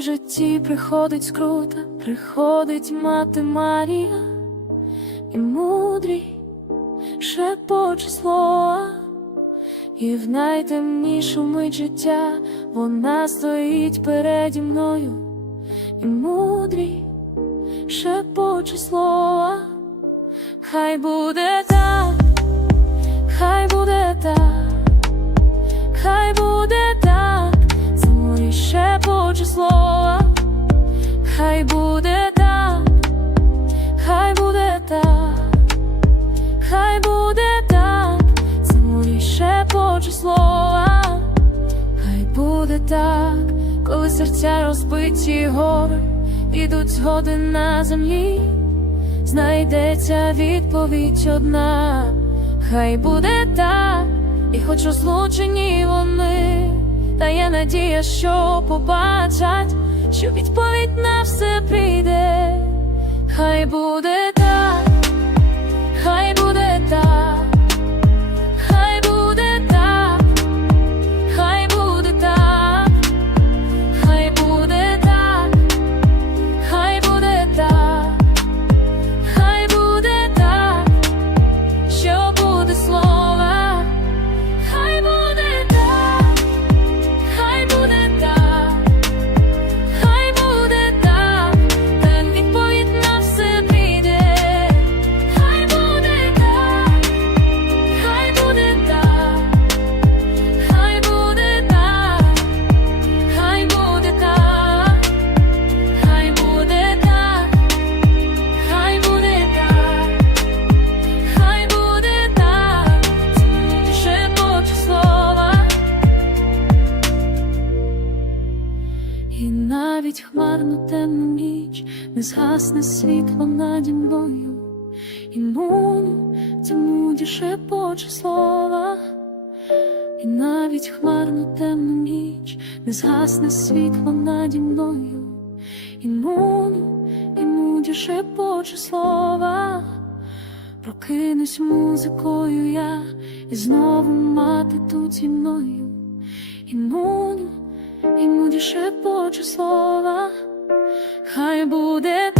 житті приходить скрута, приходить мати Марія. І мудрій шепоче слова, і в найтемнішу мить життя вона стоїть переді мною, і мудрій шепоче слова, так, коли серця розбиті гори, ідуть згоди на землі, знайдеться відповідь одна, хай буде так, і хоч розлучені вони, та є надія, що побачать, що відповідь на все прийде, хай буде і навіть хмарну темну ніч не згасне світло наді мною. І муну тямуді шепоче слова, і навіть хмарну темну ніч не згасне світло наді мною, і муну, і муді шепоче слова, прокинусь музикою я, і знову мати тут зі мною, і муну, і муді шепоче слова, хай буде так.